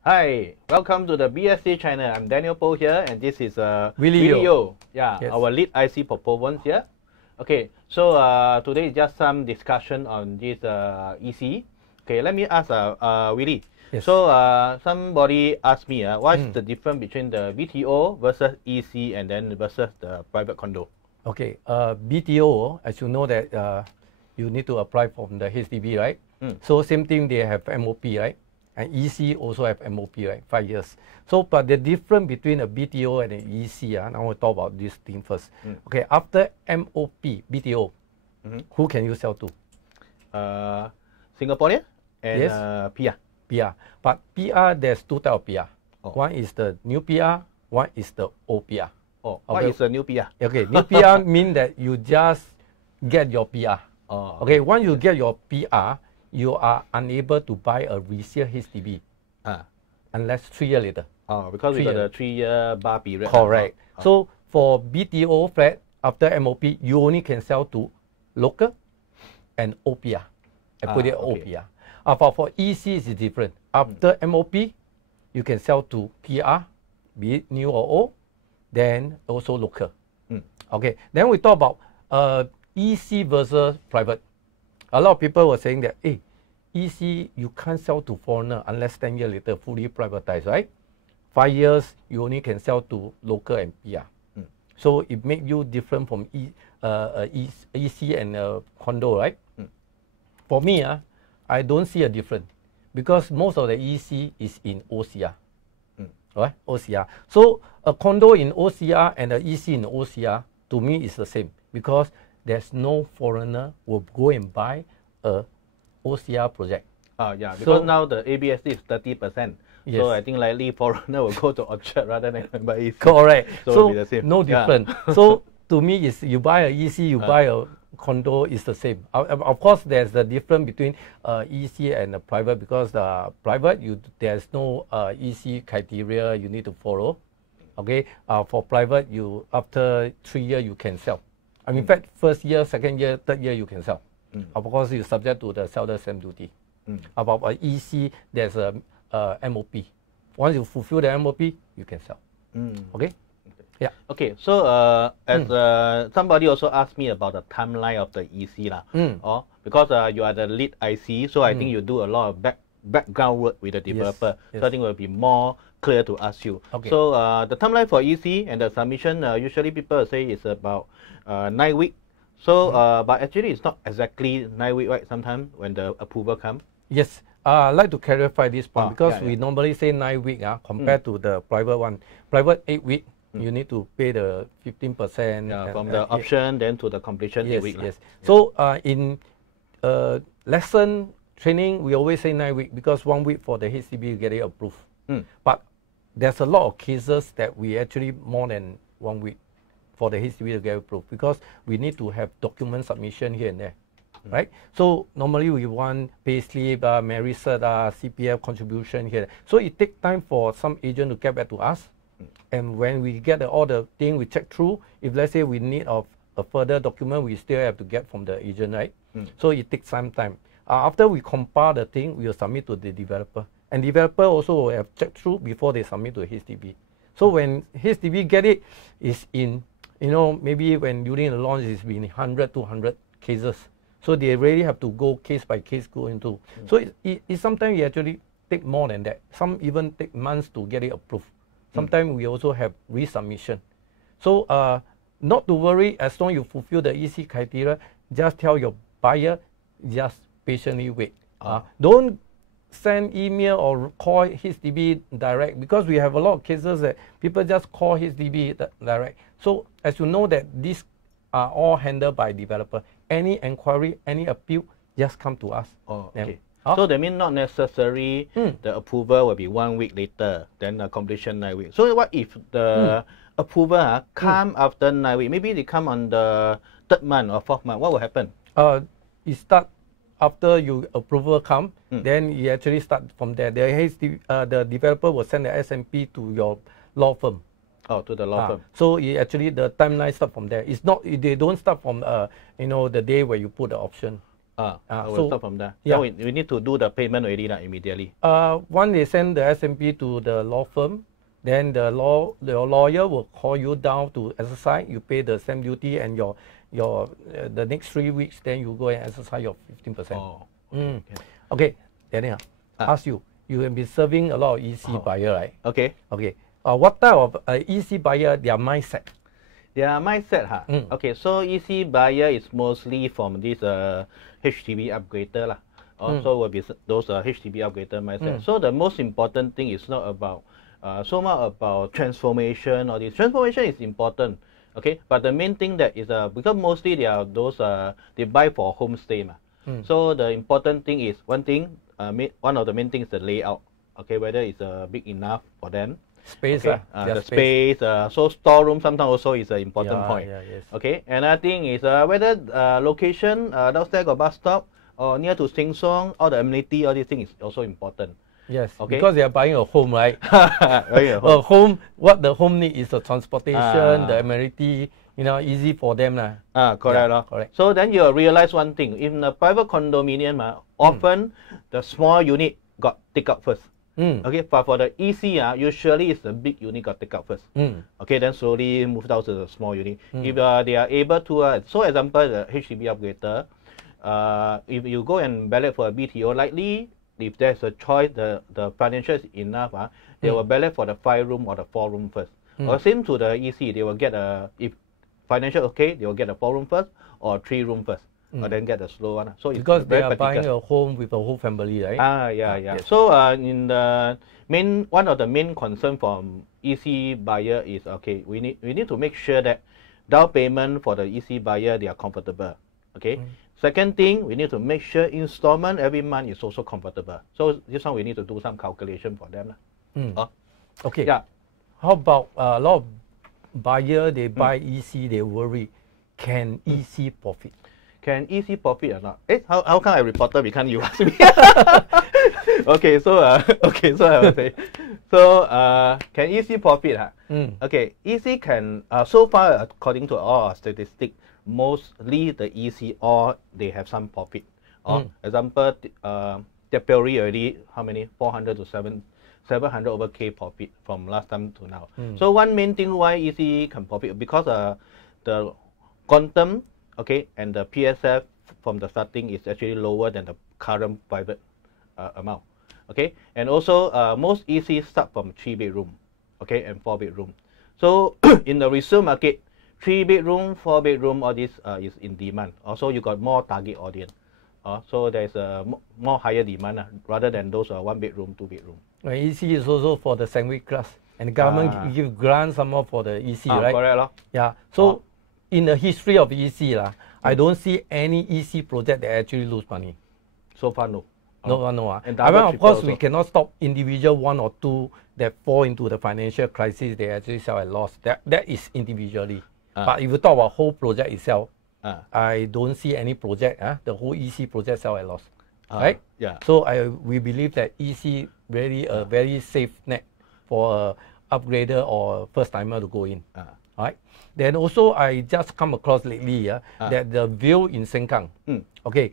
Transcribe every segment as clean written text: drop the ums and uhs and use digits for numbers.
Hi, welcome to the BSC channel. I'm Daniel Po here, and this is Willie Yo. Yeah, Yes. our lead IC proponents here. Okay, so today is just some discussion on this EC. Okay, let me ask Willie. Yes. So somebody asked me, what's the difference between the BTO versus EC and then versus the private condo? Okay, BTO, as you know that you need to apply from the HDB, right? So same thing, they have MOP, right? And EC also have MOP, right? 5 years. So, but the difference between a BTO and an EC, now we'll talk about this thing first. Okay, after MOP, BTO, who can you sell to? Singaporean and Yes. PR. PR. But PR, there's two types of PR. Oh. One is the new PR, one is the old PR. Oh, what is the new PR? Okay, new PR means that you just get your PR. Oh, Okay, once you get your PR, you are unable to buy a resale HDB unless 3 years later. Oh, because we got the 3-year bar period. Correct. So for BTO flat, after MOP, you only can sell to local and OPR. I put it okay. OPR. But for EC, it's different. After MOP, you can sell to PR, be it new or old, then also local. Okay, then we talk about EC versus private. A lot of people were saying that, hey, EC, you can't sell to foreigner unless 10 years later fully privatized, right? 5 years, you only can sell to local and PR. So it makes you different from EC and condo, right? For me, I don't see a difference because most of the EC is in OCR. Right? OCR. So a condo in OCR and an EC in OCR, to me, is the same because there's no foreigner will go and buy a OCR project. Yeah, because now the ABS is 30%. Yes. So I think likely foreigner will go to Orchard rather than buy EC. Correct. So, So it'll be the same. no Yeah. different. So to me, is you buy a EC, you buy a condo, is the same. Of course, there's the difference between EC and a private because the private, there's no EC criteria you need to follow. Okay, for private, you after 3 years you can sell. I mean, in fact, first year, second year, third year you can sell. Of course, you're subject to the seller stamp duty. About EC, there's a MOP. Once you fulfill the MOP, you can sell. Okay. Yeah. Okay, so as somebody also asked me about the timeline of the EC lah. Because you are the lead IC, so I think you do a lot of background work with the developer. Yes. So I think it will be more clear to ask you. Okay. So the timeline for EC and the submission, usually people say it's about 9 weeks. So but actually it's not exactly 9 weeks, right? Sometimes when the approval comes. Yes. I'd like to clarify this point because we yeah. normally say 9 weeks compared to the private one. Private 8 weeks. You need to pay the 15%. From the option then to the completion 8 weeks. Yes. So in lesson training, we always say 9 weeks because 1 week for the HDB you get it approved. But there's a lot of cases that we actually more than 1 week for the HDB to get approved because we need to have document submission here and there. Right? So normally we want payslip, marriage cert, CPF contribution here. So it takes time for some agent to get back to us. And when we get all the thing, we check through. If let's say we need a further document, we still have to get from the agent, right? So it takes some time. After we compile the thing, we will submit to the developer. And developer also will have checked through before they submit to HDB. So when HDB get it, it's in, maybe when during the launch, it's been 100, 200 cases. So they really have to go case by case go into. So it sometimes you actually take more than that. Some even take months to get it approved. Sometimes we also have resubmission. So not to worry, as long as you fulfill the EC criteria, just tell your buyer, just patiently wait. Don't send email or call HDB direct because we have a lot of cases that people just call HDB direct. So as you know that these are all handled by developer. Any inquiry, any appeal, just come to us. Okay. So that means not necessary the approval will be 1 week later, then the completion 9 weeks. So what if the approval come after 9 weeks? Maybe they come on the 3rd month or 4th month. What will happen? It start after you approval come, then you actually start from there. The developer will send the SMP to your law firm. Oh, to the law firm. So actually the timeline start from there. It's not, they don't start from the day where you put the option. We'll start from there. Yeah. Then we need to do the payment already immediately. One, they send the SMP to the law firm. Then the lawyer will call you down to exercise. You pay the stamp duty and the next 3 weeks. Then you go and exercise your 15%. Oh. Okay. Daniel, ask you. You have been serving a lot of EC buyer, right? Okay. Okay. What type of EC buyer their mindset? Their mindset, Okay, so EC buyer is mostly from this HDB upgrader lah. Also will be those HDB upgrader mindset. So the most important thing is not about so much about transformation or this. Transformation is important, okay, but the main thing that is because mostly they are those they buy for homestay ma. So the important thing is one of the main things is the layout, okay, whether it's big enough for them. Space, okay. The space. So storeroom sometimes also is an important point. Yes. Okay, another thing is whether location downstairs got bus stop or near to Sheng Siong, all the amenity, all these things is also important. Yes, okay. Because they are buying a home, right? A home. What the home need is the transportation, the amenity. Easy for them lah. Correct. Correct. So then you realize one thing: in a private condominium, often the small unit got take out first. Okay, but for the EC, usually it's the big unit got take out first. Okay, then slowly move down to the small unit. If they are able to, so example, the HDB upgrader, if you go and ballot for a BTO, likely if there's a choice, the financial is enough, they will ballot for the 5-room or the 4-room first. Or same to the EC, they will get if financial okay, they will get a 4-room first or 3-room first. Or then get the slow one. So because it's they are practical. buying a home with a whole family, right? Yeah. Yes. So in the one of the main concern from EC buyer is okay. We need to make sure that down payment for the EC buyer they are comfortable. Okay. Second thing, we need to make sure installment every month is also comfortable. So this one we need to do some calculation for them. Okay. Yeah. How about a lot of buyer they buy EC, they worry, can EC profit? Can EC profit or not? How come I reporter become you ask me? Okay, so I will say, so can EC profit? Okay, EC can so far according to all our statistics, mostly the EC all they have some profit. Example, Decoupling already how many 400 to 700 over K profit from last time to now. So one main thing why EC can profit because the quantum. Okay, and the PSF from the starting is actually lower than the current private amount. Okay, and also most EC start from 3-bedroom, okay, and 4-bedroom. So in the resale market, 3-bedroom, 4-bedroom, all this is in demand. Also, you got more target audience. So there's a more higher demand rather than those 1-bedroom, 2-bedroom. EC is also for the sandwich class, and the government give grants some more for the EC, right? Correct. Yeah. So. In the history of EC, I don't see any EC project that actually lose money. So far, no. No. And I mean, of course, we cannot stop individual 1 or 2 that fall into the financial crisis. They actually sell at loss. That is individually. But if you talk about whole project itself, I don't see any project. The whole EC project sell at loss, right? Yeah. So we believe that EC really a very safe net for a upgrader or first timer to go in. Right. Then also I just come across lately that the view in Sengkang. Okay,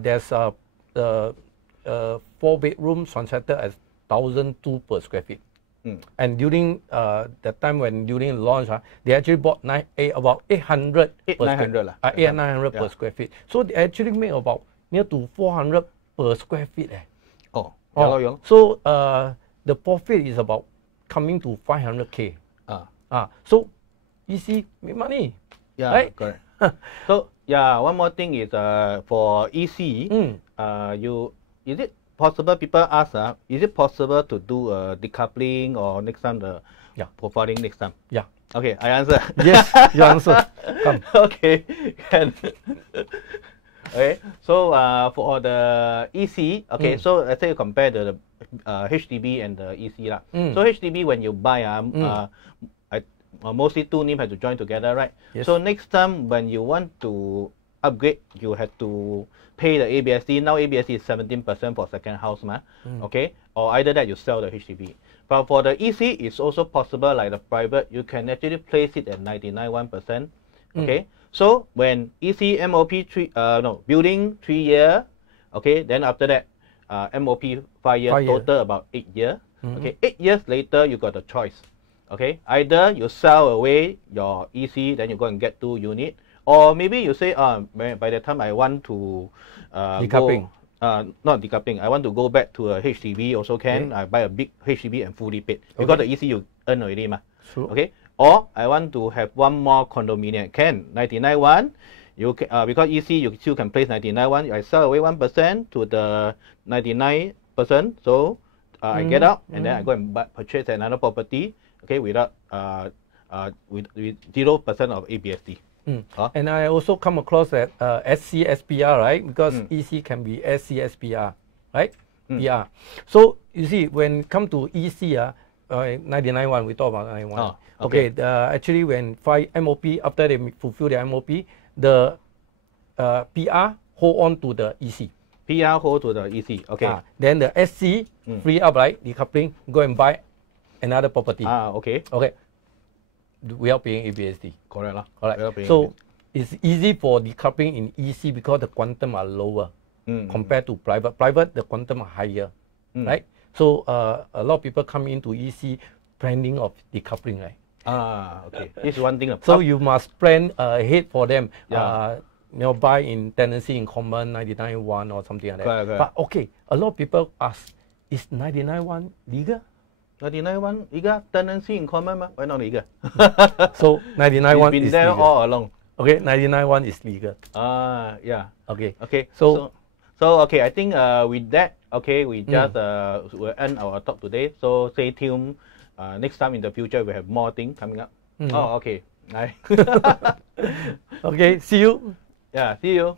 there's a 4-bedroom transacted as 1,002 per square feet. And during the time when during launch, they actually bought about 800 900 per square feet. So they actually make about near to 400 per square feet. So the profit is about coming to 500K. So EC make money. Yeah, right? Correct. So one more thing is for EC, is it possible? People ask, is it possible to do decoupling or next time the profiling next time? Yeah. Okay, I answer. Yes, you answer. Come. Okay, can. Okay, so for the EC, okay, so let's say you compare the HDB and the EC lah. So HDB when you buy, mostly 2 names have to join together, right? Yes. So next time when you want to upgrade, you have to pay the ABSD. Now ABSD is 17% for second house, okay? Or either that you sell the HDB. But for the EC, it's also possible like the private, you can actually place it at 99.1%, okay? So when EC MOP building 3 year, okay, then after that MOP 5 year, total about 8 year. Okay, 8 years later you got a choice. Okay, either you sell away your EC, then you go and get 2 unit, or maybe you say, by the time I want to decoupling. Not decoupling. I want to go back to a HDB also can. I buy a big HDB and fully paid. Because the EC you earn already, ma. True. Okay. Or I want to have one more condominium. Can 99 you can, because EC you still can place 99 I sell away 1% to the 99%. So I get out and then I go and purchase another property. Okay, without with 0% of ABSD. And I also come across that SC SPR, right? Because EC can be SC SPR, right? PR. So you see, when come to EC, 99 we talk about 91. Okay. Actually, when 5 MOP after they fulfill their MOP, the PR hold on to the EC. PR hold to the EC. Okay. Then the SC free up, right? Decoupling, go and buy another property. Okay. Okay. Without paying ABSD. Correct. Correct. So it's easy for decoupling in EC because the quantum are lower compared to private. Private, the quantum are higher, right? So a lot of people come into EC planning of decoupling, right? Okay. This is one thing. So you must plan ahead for them. Buy in tenancy in common 99.1 or something like that. Correct. But okay, a lot of people ask, is 99.1 legal? 99 legal, tenancy in common, why not legal? So 99.1 been is there legal. all along. Okay, 99.1 is legal. Yeah. Okay. So okay, I think with that, okay, we just will end our talk today. So stay tuned. Next time in the future, we have more things coming up. Okay. Nice. Okay, see you. Yeah, see you.